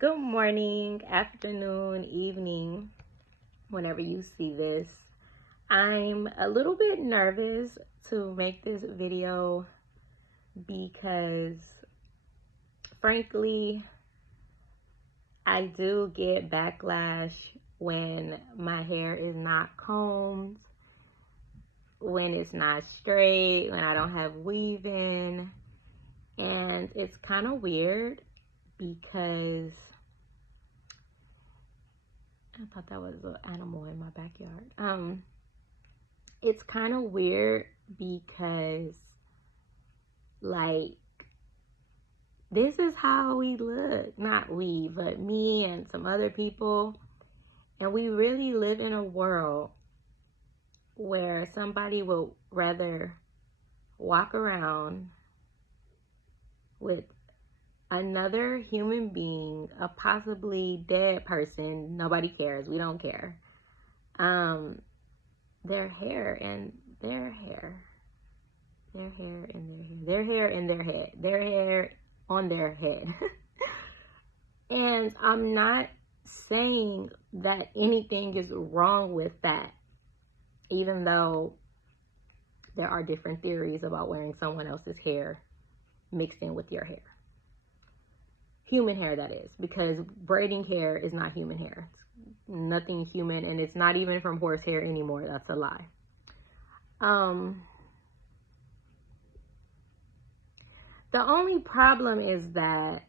Good morning, afternoon, evening, whenever you see this. I'm a little bit nervous to make this video because, frankly, I do get backlash when my hair is not combed, when it's not straight, when I don't have weave-in. And it's kind of weird because I thought that was an animal in my backyard. It's kind of weird because, like, this is how we look. Not we, but me and some other people. And we really live in a world where somebody will rather walk around with another human being, a possibly dead person. Nobody cares. We don't care. Their hair and their hair. Their hair and their hair. Their hair and their head. Their hair on their head. And I'm not saying that anything is wrong with that, even though there are different theories about wearing someone else's hair mixed in with your hair. Human hair, that is, because braiding hair is not human hair. It's nothing human, and it's not even from horsehair anymore. That's a lie. The only problem is that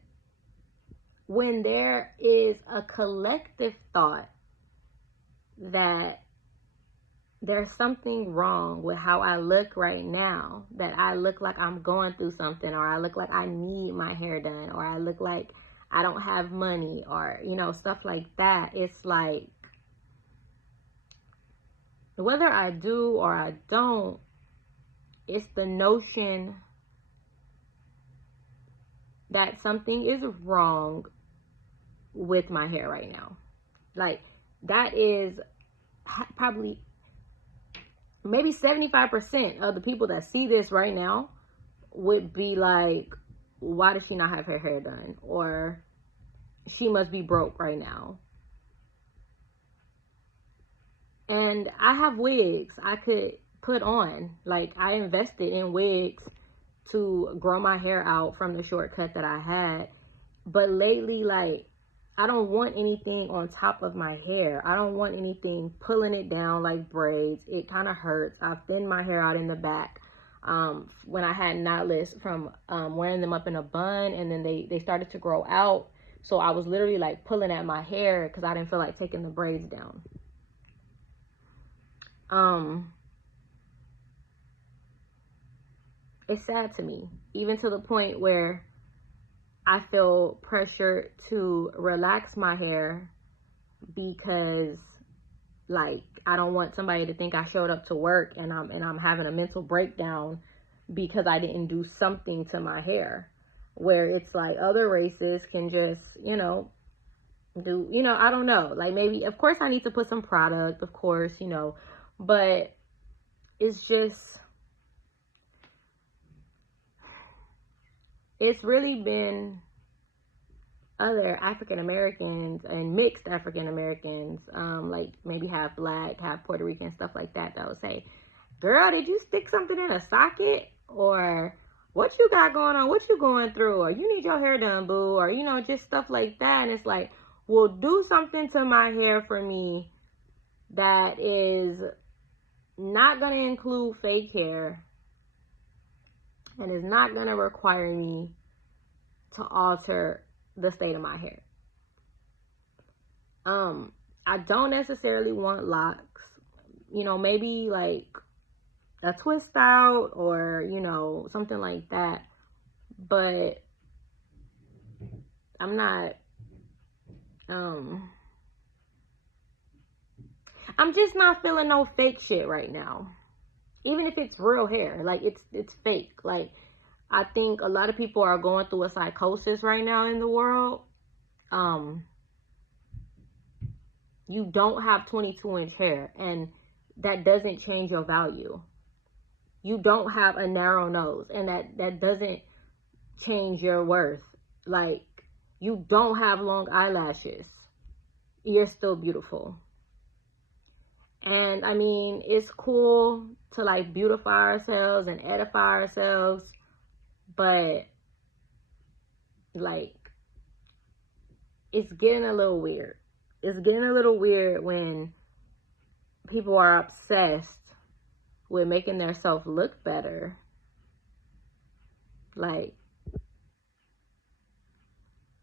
when there is a collective thought that there's something wrong with how I look right now, that I look like I'm going through something, or I look like I need my hair done, or I look like I don't have money, or, stuff like that. It's like, whether I do or I don't, it's the notion that something is wrong with my hair right now. Like, that is probably maybe 75% of the people that see this right now would be like, why does she not have her hair done? Or she must be broke right now. And I have wigs I could put on. Like, I invested in wigs to grow my hair out from the shortcut that I had. But lately, like, I don't want anything on top of my hair. I don't want anything pulling it down like braids. It kind of hurts. I've thinned my hair out in the back when I had knotless from wearing them up in a bun, and then they started to grow out. So I was literally like pulling at my hair because I didn't feel like taking the braids down. It's sad to me, even to the point where I feel pressure to relax my hair because, like, I don't want somebody to think I showed up to work and I'm having a mental breakdown because I didn't do something to my hair. Where it's like other races can just, do, I don't know. Like, maybe, of course I need to put some product, of course, but it's just, it's really been other African Americans and mixed African Americans, like maybe half black, half Puerto Rican, stuff like that would say, girl, did you stick something in a socket? Or what you got going on? What you going through? Or you need your hair done, boo? Or, just stuff like that. And it's like, well, do something to my hair for me that is not going to include fake hair and is not going to require me to alter the state of my hair. I don't necessarily want locks, maybe like a twist out or, something like that. But I'm not, I'm just not feeling no fake shit right now. Even if it's real hair, like it's fake. Like, I think a lot of people are going through a psychosis right now in the world. You don't have 22-inch hair, and that doesn't change your value. You don't have a narrow nose, and that doesn't change your worth. Like, you don't have long eyelashes, you're still beautiful. And I mean, it's cool to like beautify ourselves and edify ourselves, but like, it's getting a little weird. It's getting a little weird when people are obsessed with making themselves look better. Like,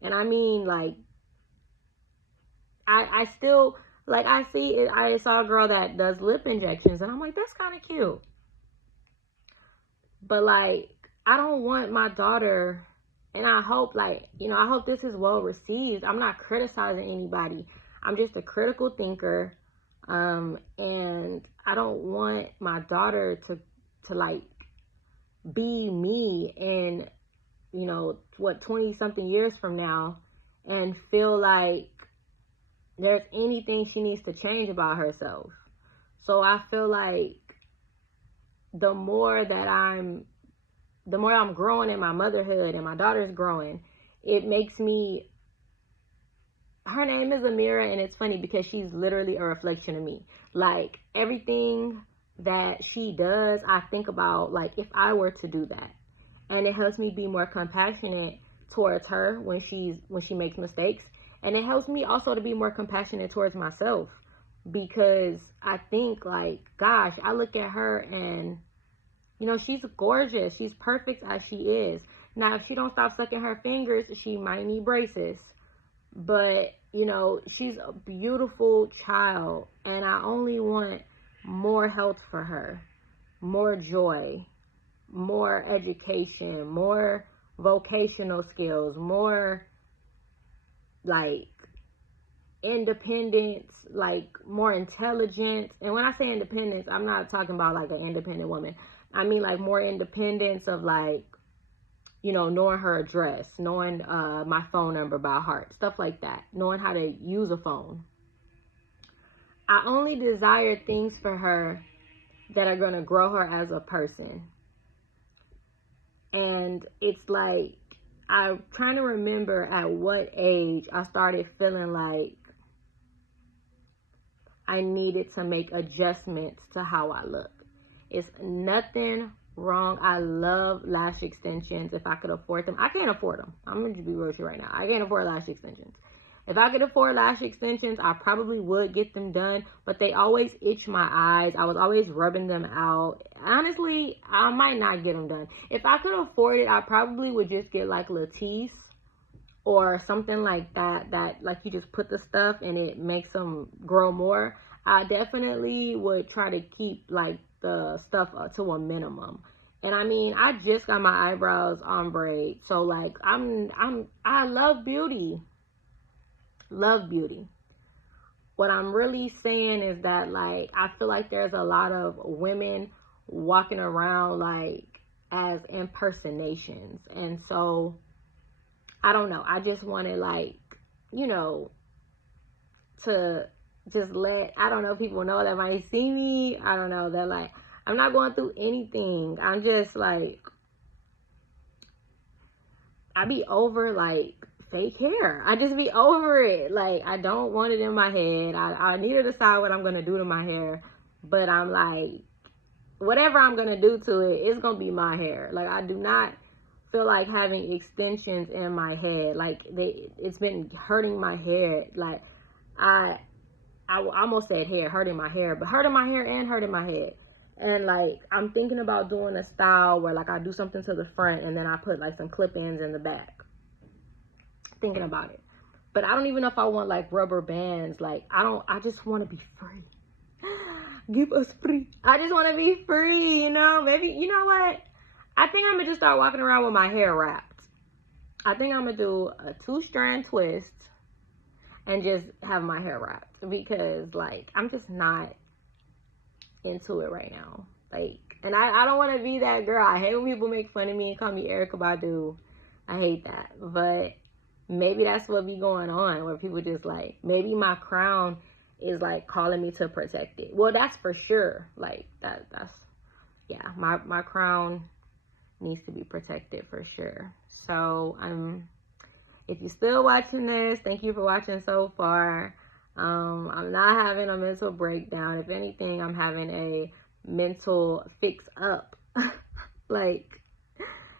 and I mean, like, I still, like, I saw a girl that does lip injections, and I'm like, that's kind of cute. But, like, I don't want my daughter, and I hope, like, you know, I hope this is well received. I'm not criticizing anybody. I'm just a critical thinker. And I don't want my daughter to like, be me in, you know, what, 20 something years from now, and feel like there's anything she needs to change about herself. So I feel like the more I'm growing in my motherhood and my daughter's growing, it makes me, her name is Amira, and it's funny because she's literally a reflection of me. Like, everything that she does, I think about, like, if I were to do that. And it helps me be more compassionate towards her when she makes mistakes. And it helps me also to be more compassionate towards myself, because I think, like, gosh, I look at her and, you know, she's gorgeous. She's perfect as she is. Now, if she don't stop sucking her fingers, she might need braces. But, you know, she's a beautiful child, and I only want more health for her, more joy, more education, more vocational skills, more, like, independence, like, more intelligence. And when I say independence, I'm not talking about like an independent woman. I mean, like, more independence of, like, you know, knowing her address, knowing my phone number by heart, stuff like that, knowing how to use a phone. I only desire things for her that are going to grow her as a person. And it's like, I'm trying to remember at what age I started feeling like I needed to make adjustments to how I look. It's nothing wrong. I love lash extensions if I could afford them. I can't afford them. I'm going to be real with you right now. I can't afford lash extensions. If I could afford lash extensions, I probably would get them done, but they always itch my eyes. I was always rubbing them out. Honestly, I might not get them done. If I could afford it, I probably would just get like Latisse or something like that, that like you just put the stuff and it makes them grow more. I definitely would try to keep like the stuff to a minimum. And I mean, I just got my eyebrows ombre, so like I love beauty. Love beauty. What I'm really saying is that, like, I feel like there's a lot of women walking around like as impersonations. And so I don't know. I just wanted, like, you know, to just let, I don't know, people know that might see me. I don't know, that, like, I'm not going through anything. I'm just like, I be over like fake hair. I just be over it. Like, I don't want it in my head. I need to decide what I'm gonna do to my hair. But I'm like, whatever I'm gonna do to it, it's gonna be my hair. Like, I do not feel like having extensions in my head. Like, it's been hurting my hair. Like, I almost said hair, hurting my hair, but hurting my hair and hurting my head. And like, I'm thinking about doing a style where like I do something to the front and then I put like some clip-ins in the back. Thinking about it. But I don't even know if I want like rubber bands. Like, I just want to be free. Give us free. I just want to be free, you know? Maybe, you know what? I think I'm going to just start walking around with my hair wrapped. I think I'm going to do a 2-strand twist and just have my hair wrapped, because like, I'm just not into it right now. Like, and I don't want to be that girl. I hate when people make fun of me and call me Erykah Badu. I hate that. But maybe that's what be going on, where people just like, maybe my crown is like calling me to protect it. Well, that's for sure. Like, that's yeah, my crown needs to be protected for sure. So If you're still watching this, thank you for watching so far. I'm not having a mental breakdown. If anything, I'm having a mental fix up. Like,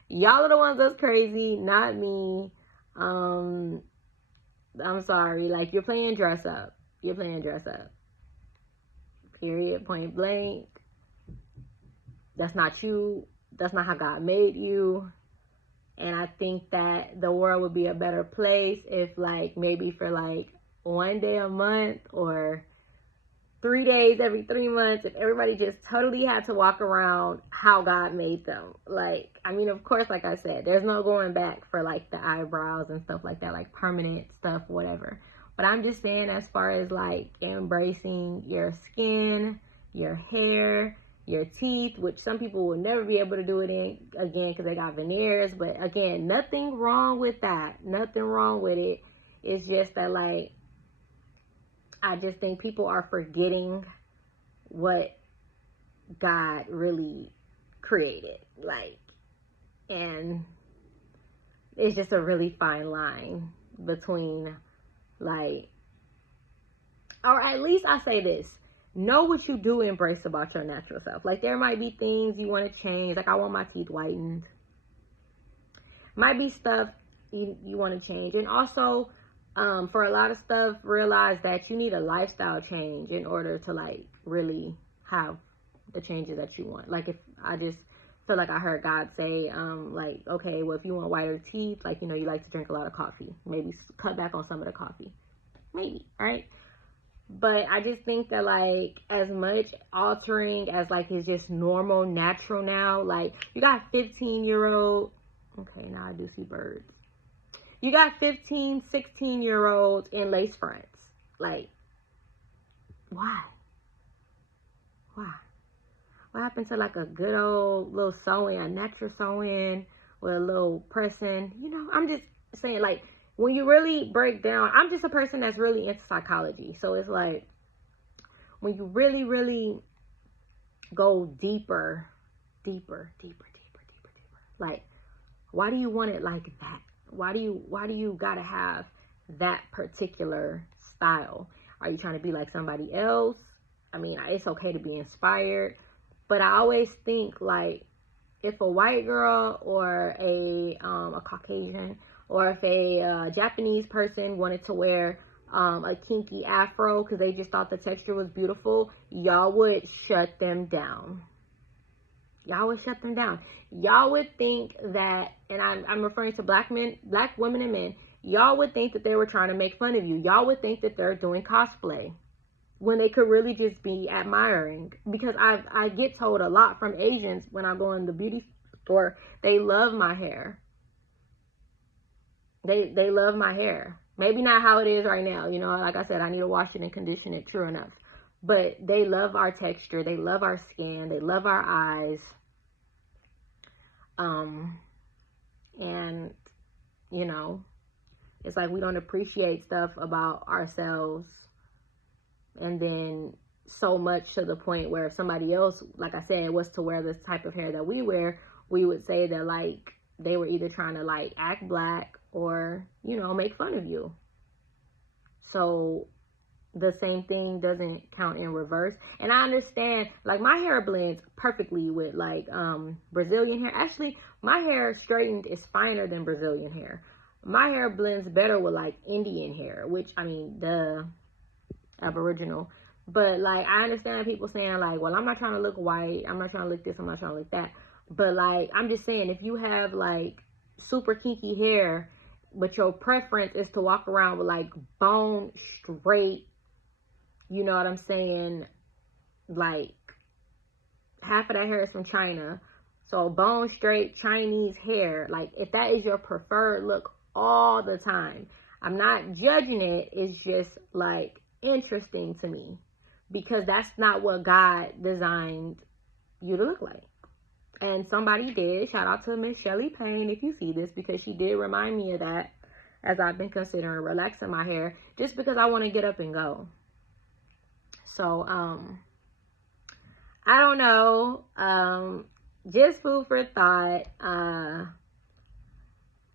y'all are the ones that's crazy, not me. I'm sorry. Like, you're playing dress up. You're playing dress up. Period. Point blank. That's not you. That's not how God made you. And I think that the world would be a better place if, like, maybe for like one day a month or 3 days every 3 months, if everybody just totally had to walk around how God made them. Like, I mean, of course, like I said, there's no going back for like the eyebrows and stuff like that, like permanent stuff, whatever. But I'm just saying, as far as like embracing your skin, your hair, your teeth, which some people will never be able to do it in again because they got veneers. But again, nothing wrong with that. Nothing wrong with it. It's just that, like, I just think people are forgetting what God really created. Like, and it's just a really fine line between, like, or at least I say this, know what you do embrace about your natural self. Like, there might be things you want to change. Like, I want my teeth whitened. Might be stuff you want to change. And also, for a lot of stuff, realize that you need a lifestyle change in order to, like, really have the changes that you want. Like, if I just feel like I heard God say, like, okay, well, if you want whiter teeth, like, you know, you like to drink a lot of coffee, maybe cut back on some of the coffee. Maybe, right? But I just think that, like, as much altering as, like, is just normal, natural now. Like, you got 15-year-old. Okay, now I do see birds. You got 15, 16-year-olds in lace fronts. Like, why? Why? What happened to, like, a good old little sewing, a natural sewing with a little pressing? You know, I'm just saying, like, when you really break down, I'm just a person that's really into psychology. So it's like, when you really, really go deeper, like, why do you want it like that? Why do you gotta have that particular style? Are you trying to be like somebody else? I mean, it's okay to be inspired, but I always think, like, if a white girl or a Caucasian, or if a Japanese person wanted to wear a kinky afro because they just thought the texture was beautiful, y'all would shut them down. Y'all would shut them down. Y'all would think that, and I'm referring to black men, black women and men, y'all would think that they were trying to make fun of you. Y'all would think that they're doing cosplay when they could really just be admiring. Because I get told a lot from Asians when I go in the beauty store, they love my hair. They love my hair. Maybe not how it is right now. You know, like I said, I need to wash it and condition it, true enough. But they love our texture. They love our skin. They love our eyes. And, you know, it's like we don't appreciate stuff about ourselves. And then so much to the point where if somebody else, like I said, was to wear this type of hair that we wear, we would say that, like, they were either trying to, like, act black or, you know, make fun of you. So the same thing doesn't count in reverse. And I understand, like, my hair blends perfectly with, like, Brazilian hair. Actually, my hair straightened is finer than Brazilian hair. My hair blends better with, like, Indian hair, which, I mean, the Aboriginal. But, like, I understand people saying, like, well, I'm not trying to look white, I'm not trying to look this, I'm not trying to look that. But, like, I'm just saying, if you have, like, super kinky hair, but your preference is to walk around with, like, bone straight, you know what I'm saying, like, half of that hair is from China, so bone straight Chinese hair, like, if that is your preferred look all the time, I'm not judging it, it's just, like, interesting to me, because that's not what God designed you to look like. And somebody did. Shout out to Miss Shelly Payne if you see this, because she did remind me of that as I've been considering relaxing my hair, just because I want to get up and go. So I don't know, just food for thought.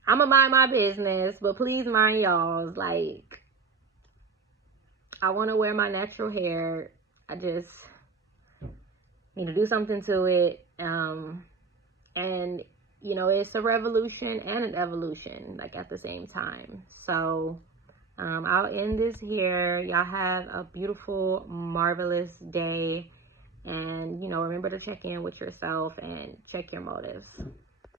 I'm gonna mind my business, but please mind y'all's. Like, I want to wear my natural hair. I just need to do something to it. And you know, it's a revolution and an evolution, like at the same time. So I'll end this here. Y'all have a beautiful, marvelous day. And, you know, remember to check in with yourself and check your motives.